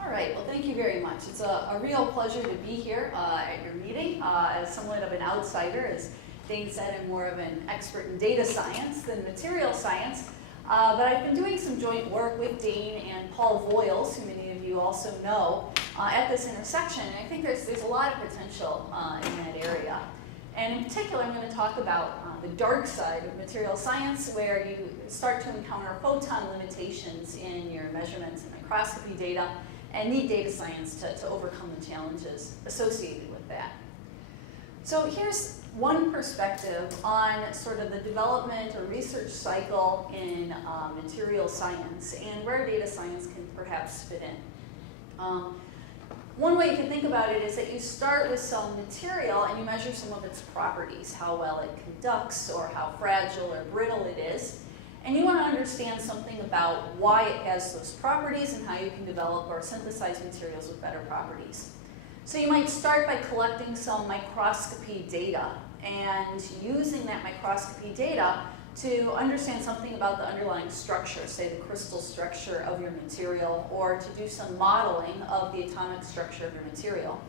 All right, well, thank you very much. It's a real pleasure to be here at your meeting. As somewhat of an outsider, as Dane said, I'm more of an expert in data science than material science. But I've been doing some joint work with Dane and Paul Voiles, who many of you also know, at this intersection. And I think there's a lot of potential in that area. And in particular, I'm going to talk about the dark side of material science, where you start to encounter photon limitations in your measurements and microscopy data, and need data science to overcome the challenges associated with that. So here's one perspective on sort of the development or research cycle in material science and where data science can perhaps fit in. One way you can think about it is that you start with some material and you measure some of its properties, how well it conducts or how fragile or brittle it is. And you want to understand something about why it has those properties and how you can develop or synthesize materials with better properties. So you might start by collecting some microscopy data and using that microscopy data to understand something about the underlying structure, say the crystal structure of your material, or to do some modeling of the atomic structure of your material.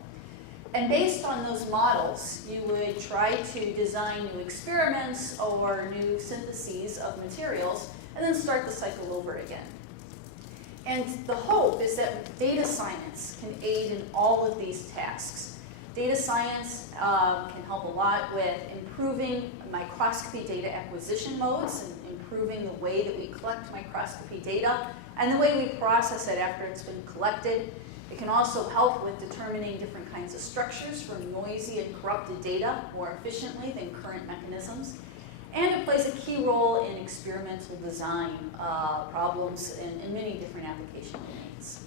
And based on those models, you would try to design new experiments or new syntheses of materials, and then start the cycle over again. And the hope is that data science can aid in all of these tasks. Data science can help a lot with improving microscopy data acquisition modes and improving the way that we collect microscopy data and the way we process it after it's been collected. It can also help with determining different kinds of structures for noisy and corrupted data more efficiently than current mechanisms. And it plays a key role in experimental design problems in many different application domains.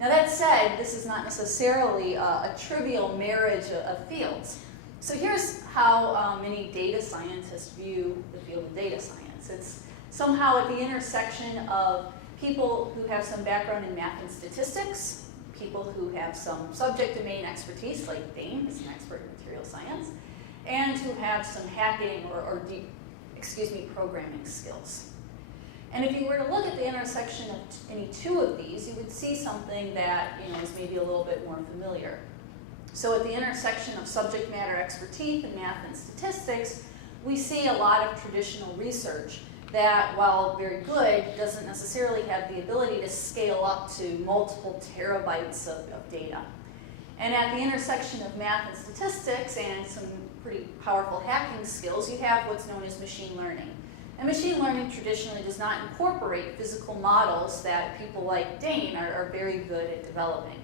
Now that said, this is not necessarily a trivial marriage of fields. So here's how many data scientists view the field of data science. It's somehow at the intersection of people who have some background in math and statistics, people who have some subject domain expertise, like Dane, who's an expert in material science, and who have some hacking or deep, programming skills. And if you were to look at the intersection of any two of these, you would see something that is maybe a little bit more familiar. So at the intersection of subject matter expertise in math and statistics, we see a lot of traditional research that, while very good, doesn't necessarily have the ability to scale up to multiple terabytes of data. And at the intersection of math and statistics and some pretty powerful hacking skills, you have what's known as machine learning. And machine learning traditionally does not incorporate physical models that people like Dane are very good at developing.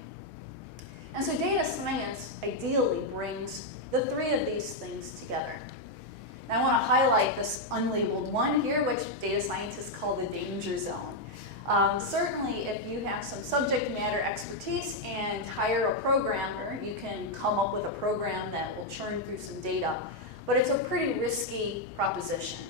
And so data science ideally brings the three of these things together. Now I want to highlight this unlabeled one here, which data scientists call the danger zone. Certainly, if you have some subject matter expertise and hire a programmer, you can come up with a program that will churn through some data. But it's a pretty risky proposition.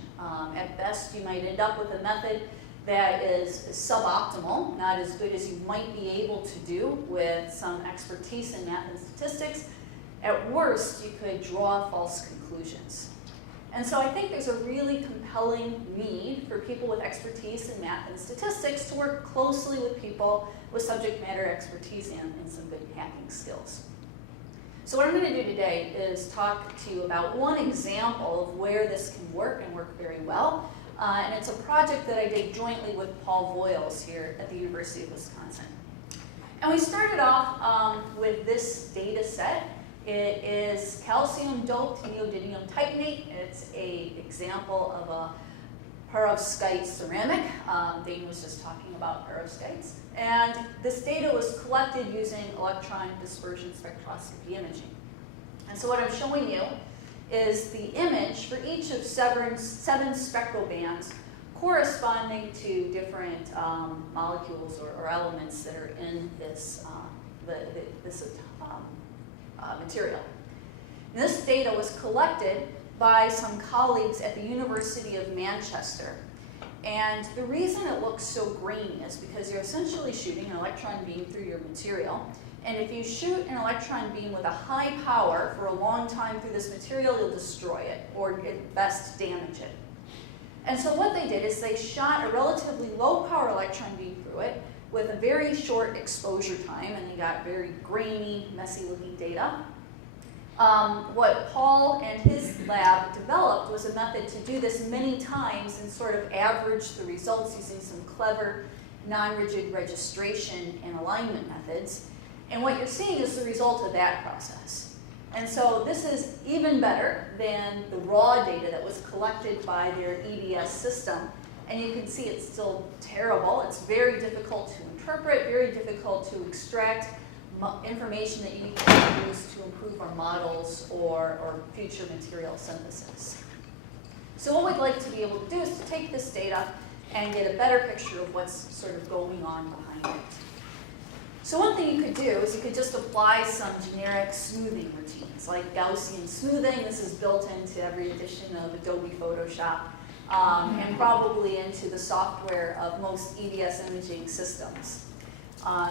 At best, you might end up with a method that is suboptimal, not as good as you might be able to do with some expertise in math and statistics. At worst, you could draw false conclusions. And so I think there's a really compelling need for people with expertise in math and statistics to work closely with people with subject matter expertise and some good hacking skills. So what I'm going to do today is talk to you about one example of where this can work and work very well. And it's a project that I did jointly with Paul Voiles here at the University of Wisconsin. And we started off with this data set. It is calcium-doped neodymium titanate. It's an example of a perovskite ceramic. Dane was just talking about perovskites. And this data was collected using electron dispersion spectroscopy imaging. And so what I'm showing you is the image for each of seven spectral bands corresponding to different molecules or elements that are in this material. And this data was collected by some colleagues at the University of Manchester. And the reason it looks so green is because you're essentially shooting an electron beam through your material. And if you shoot an electron beam with a high power for a long time through this material, you'll destroy it, or at best damage it. And so what they did is they shot a relatively low power electron beam through it, with a very short exposure time, and you got very grainy, messy looking data. What Paul and his lab developed was a method to do this many times and sort of average the results using some clever non-rigid registration and alignment methods. And what you're seeing is the result of that process. And so this is even better than the raw data that was collected by their EDS system. And you can see it's still terrible. It's very difficult to interpret, very difficult to extract information that you can use to improve our models or future material synthesis. So what we'd like to be able to do is to take this data and get a better picture of what's sort of going on behind it. So one thing you could do is you could just apply some generic smoothing routines, like Gaussian smoothing. This is built into every edition of Adobe Photoshop, and probably into the software of most EDS imaging systems.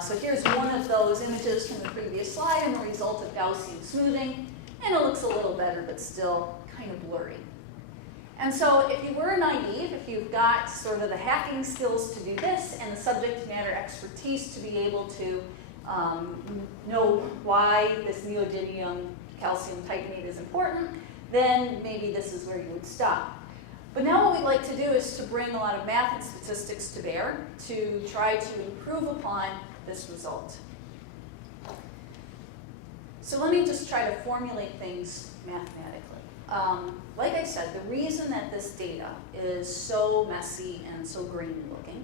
So here's one of those images from the previous slide and the result of Gaussian smoothing. And it looks a little better, but still kind of blurry. And so if you were naive, if you've got sort of the hacking skills to do this and the subject matter expertise to be able to know why this neodymium calcium titanate is important, then maybe this is where you would stop. But now what we'd like to do is to bring a lot of math and statistics to bear to try to improve upon this result. So let me just try to formulate things mathematically. Like I said, the reason that this data is so messy and so grainy looking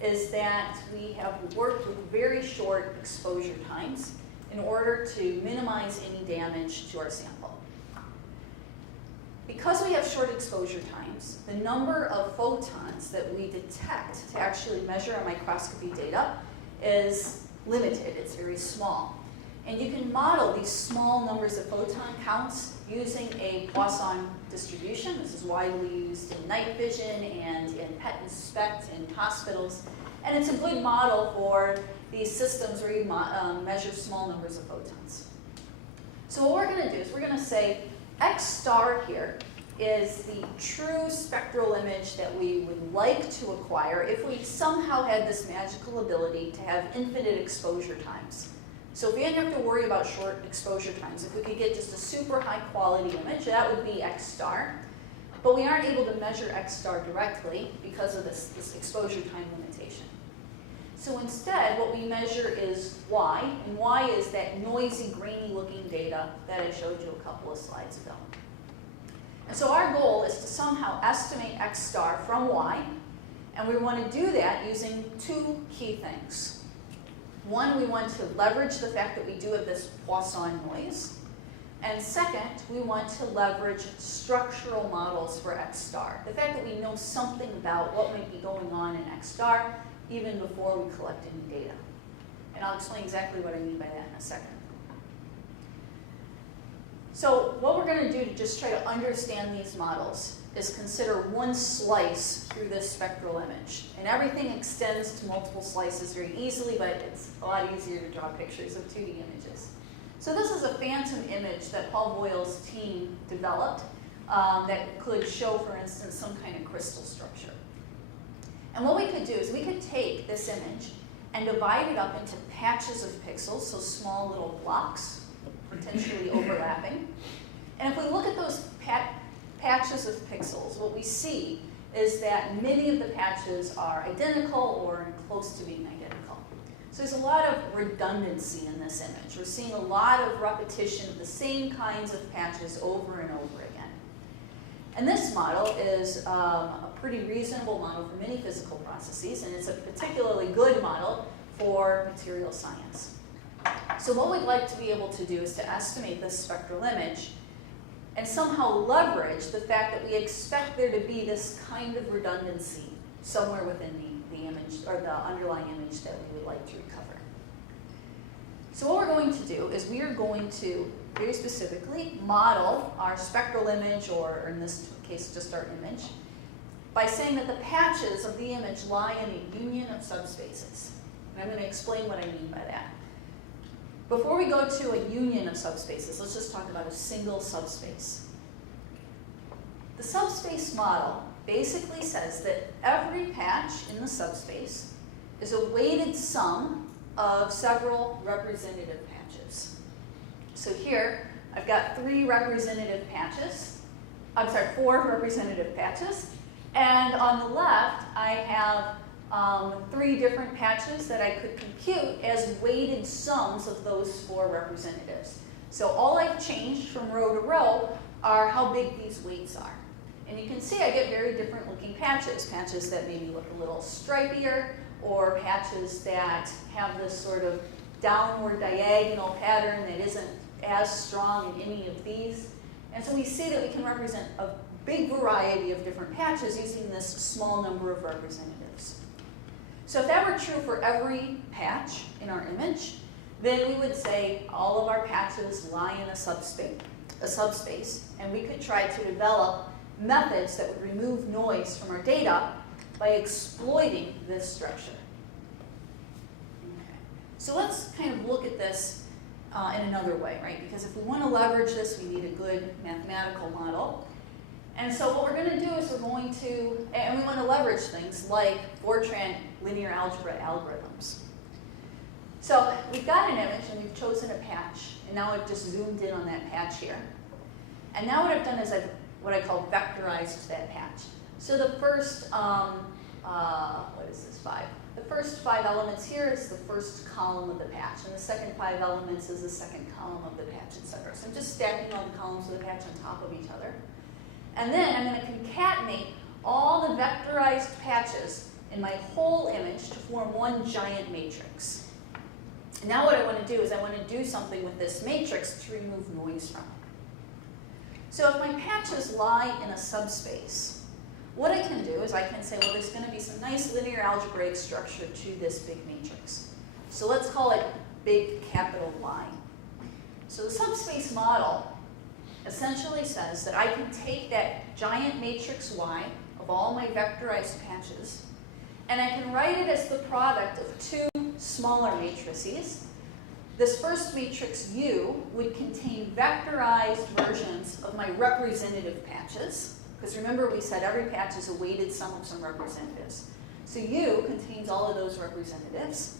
is that we have worked with very short exposure times in order to minimize any damage to our sample. Because we have short exposure times, the number of photons that we detect to actually measure our microscopy data is limited. It's very small. And you can model these small numbers of photon counts using a Poisson distribution. This is widely used in night vision and in PET and SPECT in hospitals. And it's a good model for these systems where you measure small numbers of photons. So what we're going to do is we're going to say X star here is the true spectral image that we would like to acquire if we somehow had this magical ability to have infinite exposure times. So if we didn't have to worry about short exposure times, if we could get just a super high quality image, that would be X star. But we aren't able to measure X star directly because of this exposure time limitation. So instead, what we measure is Y, and Y is that noisy, grainy looking data that I showed you a couple of slides ago. And so our goal is to somehow estimate X star from Y, and we want to do that using two key things. One, we want to leverage the fact that we do have this Poisson noise. And second, we want to leverage structural models for X star. The fact that we know something about what might be going on in X star even before we collect any data. And I'll explain exactly what I mean by that in a second. So what we're going to do to just try to understand these models is consider one slice through this spectral image. And everything extends to multiple slices very easily, but it's a lot easier to draw pictures of 2D images. So this is a phantom image that Paul Boyle's team developed that could show, for instance, some kind of crystal structure. And what we could do is we could take this image and divide it up into patches of pixels, so small little blocks, potentially overlapping. And if we look at those patches of pixels, what we see is that many of the patches are identical or close to being identical. So there's a lot of redundancy in this image. We're seeing a lot of repetition of the same kinds of patches over and over again. And this model is a pretty reasonable model for many physical processes, and it's a particularly good model for material science. So what we'd like to be able to do is to estimate this spectral image and somehow leverage the fact that we expect there to be this kind of redundancy somewhere within the image or the underlying image that we would like to recover. So what we're going to do is we are going to very specifically model our spectral image, or in this case just our image, by saying that the patches of the image lie in a union of subspaces. And I'm going to explain what I mean by that. Before we go to a union of subspaces, let's just talk about a single subspace. The subspace model basically says that every patch in the subspace is a weighted sum of several representative patches. So here, I've got 4 representative patches. And on the left, I have 3 different patches that I could compute as weighted sums of those 4 representatives. So all I've changed from row to row are how big these weights are. And you can see I get very different looking patches. Patches that maybe look a little stripier, or patches that have this sort of downward diagonal pattern that isn't as strong in any of these. And so we see that we can represent a big variety of different patches using this small number of representatives. So if that were true for every patch in our image, then we would say all of our patches lie in a subspace, and we could try to develop methods that would remove noise from our data by exploiting this structure. Okay. So let's kind of look at this in another way, right? Because if we want to leverage this, we need a good mathematical model. And so what we're going to do is we want to leverage things like Fortran linear algebra algorithms. So we've got an image and we've chosen a patch, and now I've just zoomed in on that patch here. And now what I've done is I've what I call vectorized that patch. So the first, what is this, 5? The first 5 elements here is the first column of the patch, and the second 5 elements is the second column of the patch, etc. So I'm just stacking all the columns of the patch on top of each other. And then I'm going to concatenate all the vectorized patches in my whole image to form one giant matrix. And now what I want to do is I want to do something with this matrix to remove noise from it. So if my patches lie in a subspace, what I can do is I can say, well, there's going to be some nice linear algebraic structure to this big matrix. So let's call it big capital Y. So the subspace model essentially says that I can take that giant matrix Y of all my vectorized patches, and I can write it as the product of 2 smaller matrices. This first matrix U would contain vectorized versions of my representative patches, because remember we said every patch is a weighted sum of some representatives. So U contains all of those representatives,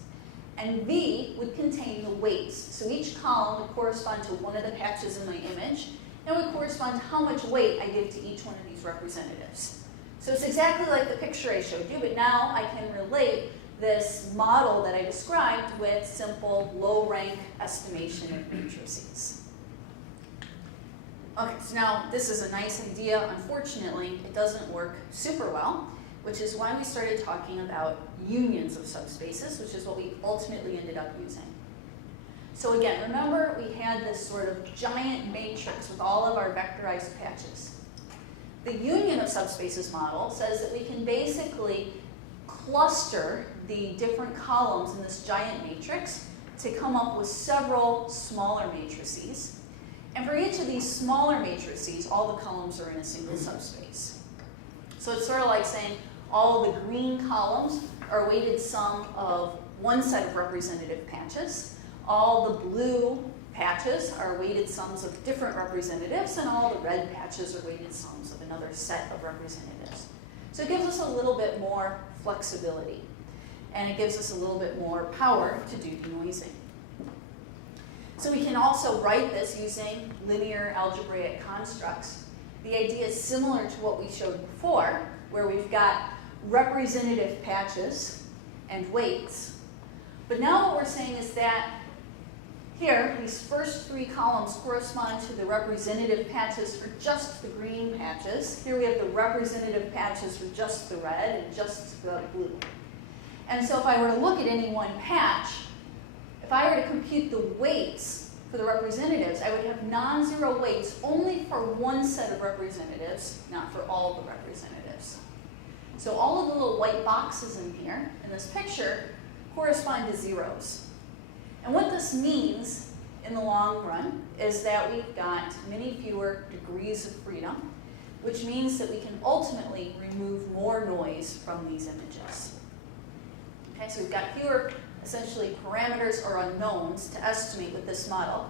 and V would contain the weights. So each column would correspond to one of the patches in my image, and would correspond to how much weight I give to each one of these representatives. So it's exactly like the picture I showed you, but now I can relate this model that I described with simple low-rank estimation of matrices. Okay, so now this is a nice idea. Unfortunately, it doesn't work super well, which is why we started talking about unions of subspaces, which is what we ultimately ended up using. So again, remember we had this sort of giant matrix with all of our vectorized patches. The union of subspaces model says that we can basically cluster the different columns in this giant matrix to come up with several smaller matrices. And for each of these smaller matrices, all the columns are in a single subspace. So it's sort of like saying all the green columns are a weighted sum of one set of representative patches. All the blue patches are weighted sums of different representatives, and all the red patches are weighted sums of another set of representatives. So it gives us a little bit more flexibility, and it gives us a little bit more power to do denoising. So we can also write this using linear algebraic constructs. The idea is similar to what we showed before, where we've got representative patches and weights. But now what we're saying is that here, these first 3 columns correspond to the representative patches for just the green patches. Here we have the representative patches for just the red and just the blue. And so if I were to look at any one patch, if I were to compute the weights for the representatives, I would have non-zero weights only for one set of representatives, not for all the representatives. So all of the little white boxes in here, in this picture, correspond to zeros. And what this means in the long run is that we've got many fewer degrees of freedom, which means that we can ultimately remove more noise from these images. Okay, so we've got fewer, essentially, parameters or unknowns to estimate with this model,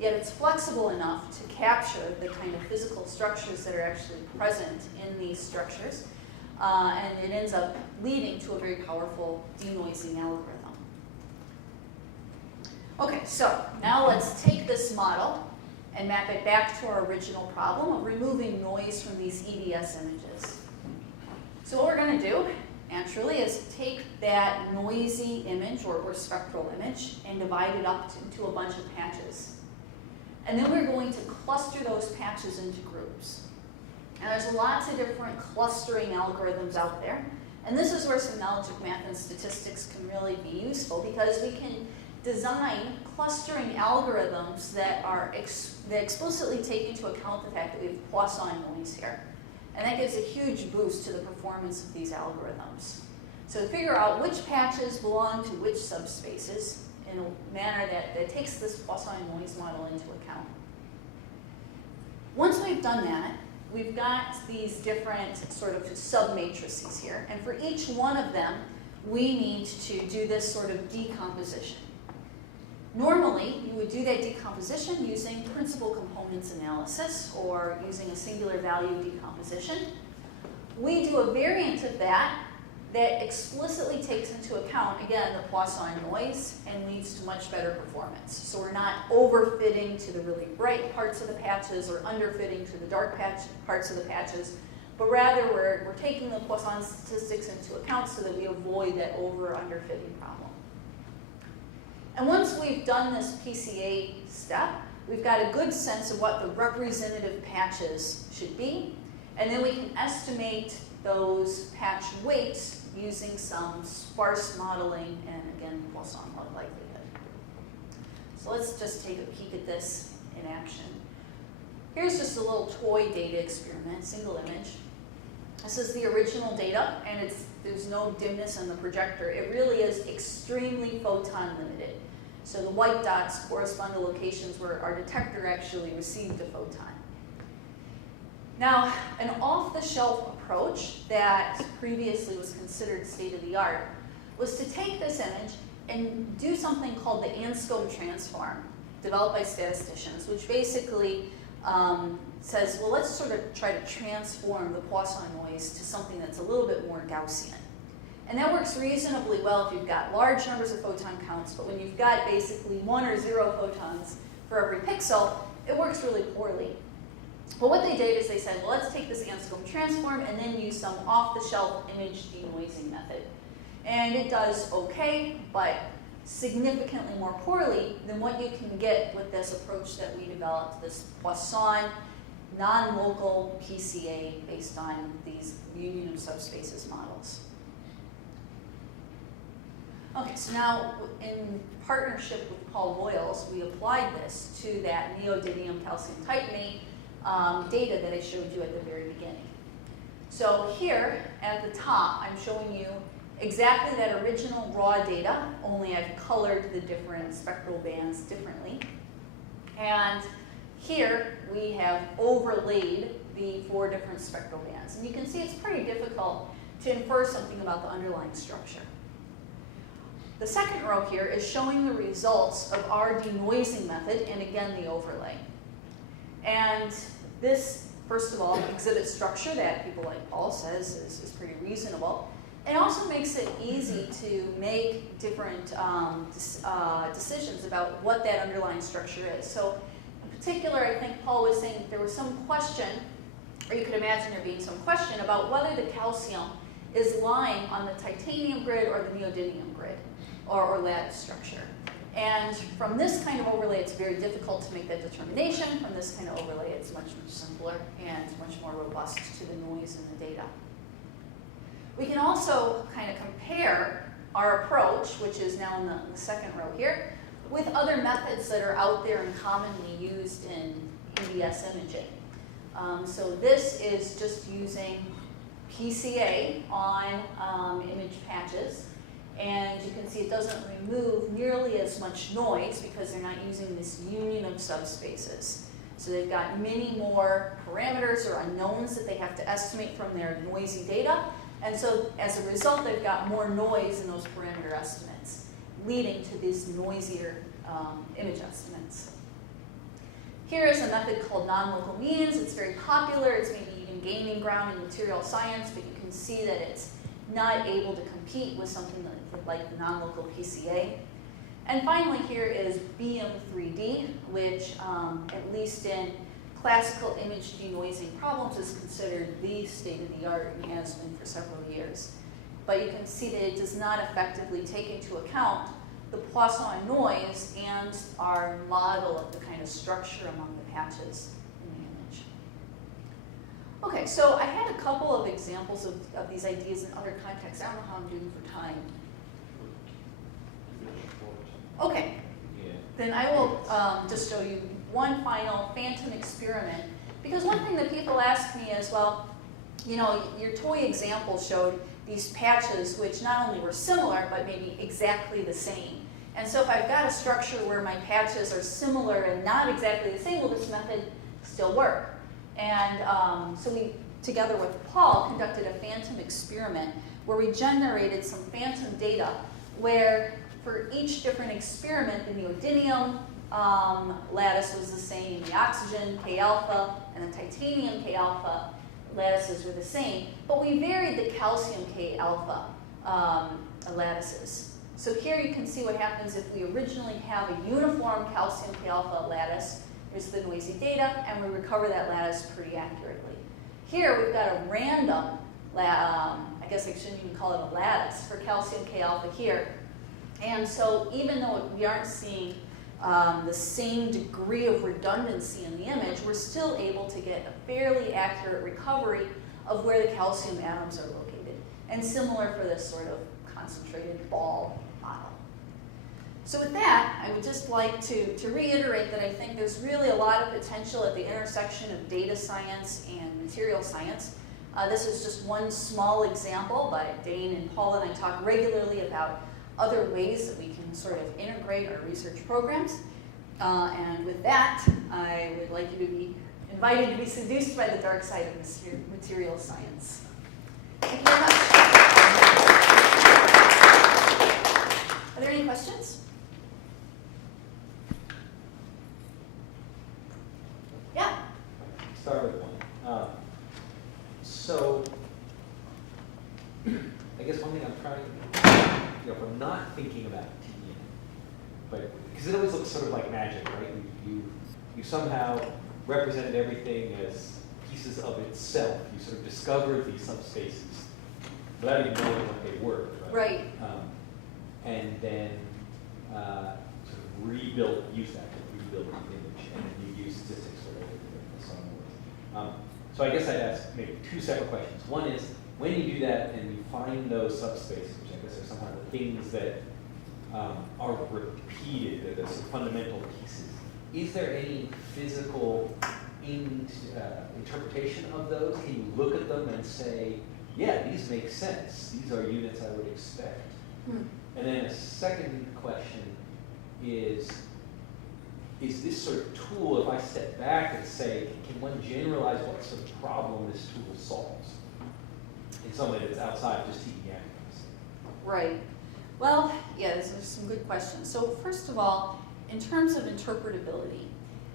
yet it's flexible enough to capture the kind of physical structures that are actually present in these structures, and it ends up leading to a very powerful denoising algorithm. Okay, so now let's take this model and map it back to our original problem of removing noise from these EDS images. So what we're going to do, naturally, is take that noisy image or spectral image and divide it up into a bunch of patches. And then we're going to cluster those patches into groups. And there's lots of different clustering algorithms out there. And this is where some algebraic math and statistics can really be useful, because we can design clustering algorithms that that explicitly take into account the fact that we have Poisson noise here. And that gives a huge boost to the performance of these algorithms. So to figure out which patches belong to which subspaces in a manner that takes this Poisson noise model into account. Once we've done that, we've got these different sort of submatrices here. And for each one of them, we need to do this sort of decomposition. Normally, you would do that decomposition using principal components analysis or using a singular value decomposition. We do a variant of that that explicitly takes into account, again, the Poisson noise and leads to much better performance. So we're not overfitting to the really bright parts of the patches or underfitting to the dark parts of the patches, but rather we're taking the Poisson statistics into account so that we avoid that over or underfitting problem. And once we've done this PCA step, we've got a good sense of what the representative patches should be, and then we can estimate those patch weights using some sparse modeling and, again, Poisson likelihood. So let's just take a peek at this in action. Here's just a little toy data experiment, single image. This is the original data, and there's no dimness on the projector. It really is extremely photon limited. So the white dots correspond to locations where our detector actually received a photon. Now, an off-the-shelf approach that previously was considered state-of-the-art was to take this image and do something called the Anscombe transform, developed by statisticians, which basically says, well, let's sort of try to transform the Poisson noise to something that's a little bit more Gaussian. And that works reasonably well if you've got large numbers of photon counts, but when you've got basically 1 or 0 photons for every pixel, it works really poorly. But what they did is they said, well, let's take this Anscombe transform and then use some off-the-shelf image denoising method. And it does okay, but significantly more poorly than what you can get with this approach that we developed, this Poisson non-local PCA based on these union of subspaces models. Okay, so now in partnership with Paul Voiles, we applied this to that neodymium calcium titanate data that I showed you at the very beginning. So here at the top, I'm showing you exactly that original raw data, only I've colored the different spectral bands differently. And here we have overlaid the 4 different spectral bands. And you can see it's pretty difficult to infer something about the underlying structure. The second row here is showing the results of our denoising method and, again, the overlay. And this, first of all, exhibits structure that people like Paul says is pretty reasonable. It also makes it easy to make different decisions about what that underlying structure is. So in particular, I think Paul was saying that there was some question, or you could imagine there being some question about whether the calcium is lying on the titanium grid or the neodymium grid, or lattice structure. And from this kind of overlay, it's very difficult to make that determination. From this kind of overlay, it's much, much simpler and much more robust to the noise in the data. We can also kind of compare our approach, which is now in the second row here, with other methods that are out there and commonly used in EDS imaging. So this is just using PCA on image patches. And you can see it doesn't remove nearly as much noise because they're not using this union of subspaces. So they've got many more parameters or unknowns that they have to estimate from their noisy data. And so as a result, they've got more noise in those parameter estimates, leading to these noisier image estimates. Here is a method called non-local means. It's very popular. It's maybe even gaining ground in material science, but you can see that it's not able to compete with something like the non-local PCA. And finally here is BM3D, which at least in classical image denoising problems is considered the state-of-the-art and has been for several years. But you can see that it does not effectively take into account the Poisson noise and our model of the kind of structure among the patches in the image. Okay, so I had a couple of examples of these ideas in other contexts. I don't know how I'm doing for time. Okay, then I will just show you one final phantom experiment. Because one thing that people ask me is, well, you know, your toy example showed these patches which not only were similar, but maybe exactly the same. And so if I've got a structure where my patches are similar and not exactly the same, will this method still work? And so we, together with Paul, conducted a phantom experiment where we generated some phantom data where for each different experiment, the neodymium lattice was the same, the oxygen K alpha, and the titanium K alpha lattices were the same, but we varied the calcium K alpha lattices. So here you can see what happens if we originally have a uniform calcium K alpha lattice. Here's the noisy data, and we recover that lattice pretty accurately. Here we've got a random, I guess I shouldn't even call it a lattice, for calcium K alpha here. And so even though we aren't seeing the same degree of redundancy in the image, we're still able to get a fairly accurate recovery of where the calcium atoms are located. And similar for this sort of concentrated ball model. So with that, I would just like to reiterate that I think there's really a lot of potential at the intersection of data science and material science. This is just one small example, but Dane and Paul and I talk regularly about other ways that we can sort of integrate our research programs. And with that, I would like you to be invited to be seduced by the dark side of material science. Thank you very much. Are there any questions? Yeah? Start with one. So, I guess one thing I'm trying to, if I'm not thinking about TN, but because it always looks sort of like magic, right? You somehow represented everything as pieces of itself. You sort of discovered these subspaces without even knowing what they were, right? Right. And then sort of use that to rebuild the image, and then you use statistics for everything and so on. So I guess I'd ask maybe two separate questions. One is, when you do that and you find those subspaces, which I guess are somehow the things that are repeated, they're the sort of fundamental pieces, is there any physical interpretation of those? Can you look at them and say, yeah, these make sense. These are units I would expect. And then a second question is this sort of tool, if I step back and say, can one generalize what sort of problem this tool solves in some way that's outside just TEM? Right. Well, yeah, those are some good questions. So first of all, in terms of interpretability,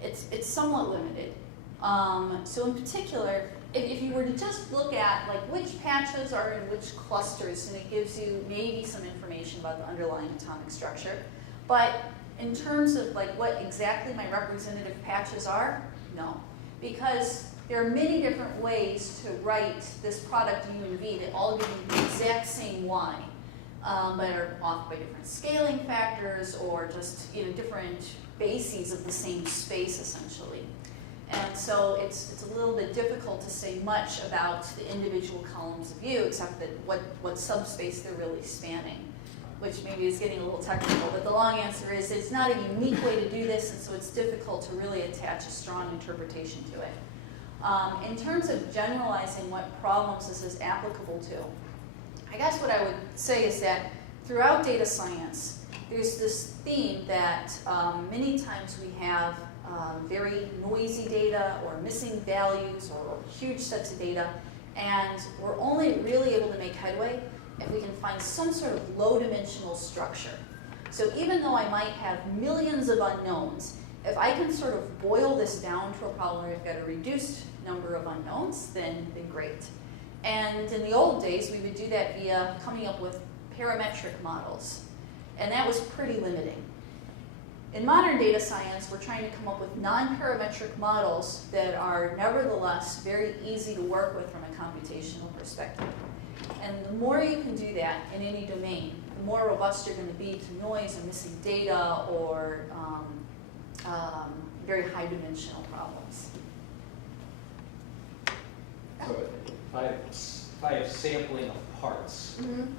it's somewhat limited. So in particular, if you were to just look at like which patches are in which clusters, and it gives you maybe some information about the underlying atomic structure. But in terms of like what exactly my representative patches are, no. Because there are many different ways to write this product U and V that all give you the exact same Y, but are off by different scaling factors or just different bases of the same space essentially. And so it's a little bit difficult to say much about the individual columns of U, except that what subspace they're really spanning, which maybe is getting a little technical. But the long answer is it's not a unique way to do this, and so it's difficult to really attach a strong interpretation to it. In terms of generalizing what problems this is applicable to, I guess what I would say is that throughout data science, there's this theme that many times we have very noisy data or missing values or huge sets of data, and we're only really able to make headway if we can find some sort of low-dimensional structure. So even though I might have millions of unknowns, if I can sort of boil this down to a problem where I've got a reduced number of unknowns, then great. And in the old days, we would do that via coming up with parametric models. And that was pretty limiting. In modern data science, we're trying to come up with non-parametric models that are nevertheless very easy to work with from a computational perspective. And the more you can do that in any domain, the more robust you're going to be to noise and missing data or very high dimensional problems. So if I have sampling of parts,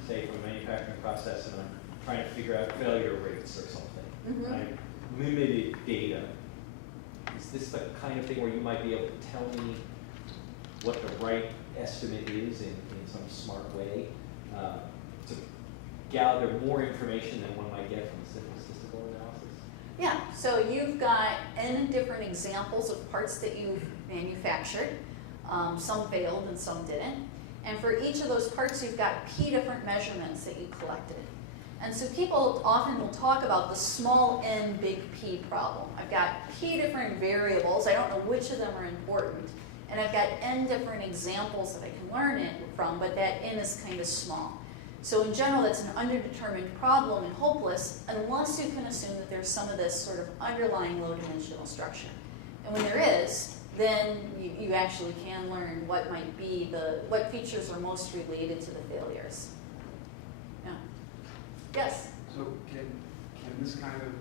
say from a manufacturing process, and I'm trying to figure out failure rates or something, I have limited data. Is this the kind of thing where you might be able to tell me what the right estimate is in some smart way to gather more information than one might get from a simple statistical analysis? Yeah, so you've got n different examples of parts that you've manufactured. Some failed and some didn't. And for each of those parts, you've got p different measurements that you collected. And so people often will talk about the small n, big P problem. I've got p different variables. I don't know which of them are important. And I've got n different examples that I can learn it from, but that n is kind of small. So in general, that's an underdetermined problem and hopeless unless you can assume that there's some of this sort of underlying low-dimensional structure. And when there is, then you actually can learn what might be what features are most related to the failures. Yeah. Yes? So can this kind of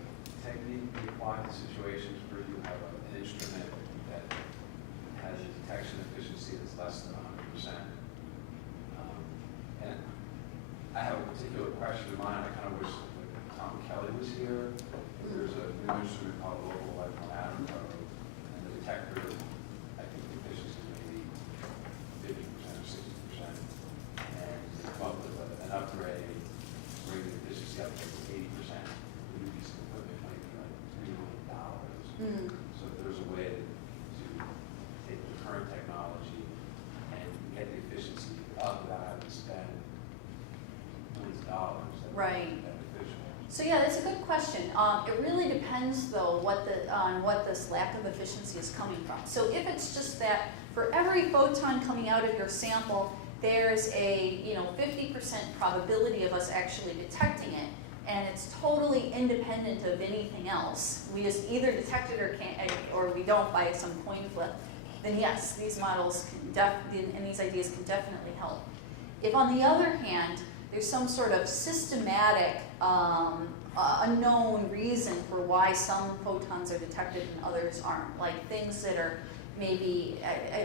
technique be applied to situations where you have an instrument that has a detection efficiency that's less than 100%? And I have a particular question in mind. I kind of wish Tom Kelly was here. There's a new instrument called local electron atom probe, and the detector, I think the efficiency may be 50% or 60%. And they come up with an upgrade, bring the efficiency up to 80%. The new piece of equipment might be like $3 million. So if there's a way to take the current technology and get the efficiency up without having to spend millions of dollars, that would be beneficial. So yeah, that's a good question. It really depends, though, on what this lack of efficiency is coming from. So if it's just that for every photon coming out of your sample, there's a 50% probability of us actually detecting it, and it's totally independent of anything else. We just either detect it or we don't by some coin flip. Then yes, these models and these ideas can definitely help. If on the other hand, there's some sort of systematic unknown reason for why some photons are detected and others aren't, like things that are maybe,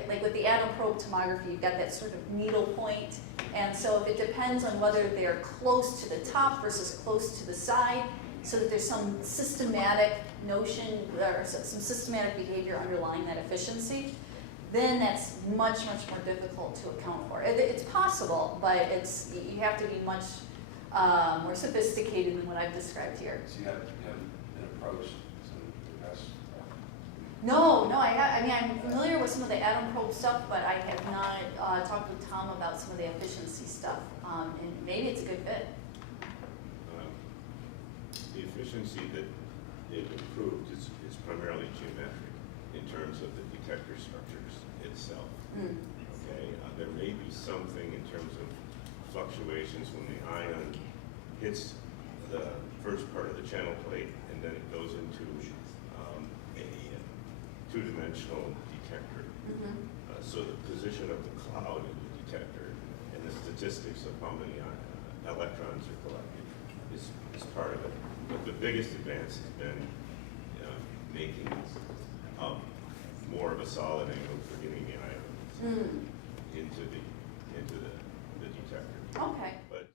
like with the atom probe tomography, you've got that sort of needle point, and so if it depends on whether they're close to the top versus close to the side, so that there's some systematic notion or some systematic behavior underlying that efficiency, then that's much, much more difficult to account for. It's possible, but you have to be much more sophisticated than what I've described here. So you have an approach to address that? No, I mean, I'm familiar with some of the atom probe stuff, but I have not talked with Tom about some of the efficiency stuff, and maybe it's a good fit. The efficiency that it improved is primarily geometric in terms of the detector structures itself. Okay, there may be something in terms of fluctuations when the ion hits the first part of the channel plate and then it goes into a two-dimensional detector. So the position of the cloud in the detector and the statistics of how many electrons are collected is part of it. But the biggest advance has been making more of a solid angle for getting the ions into the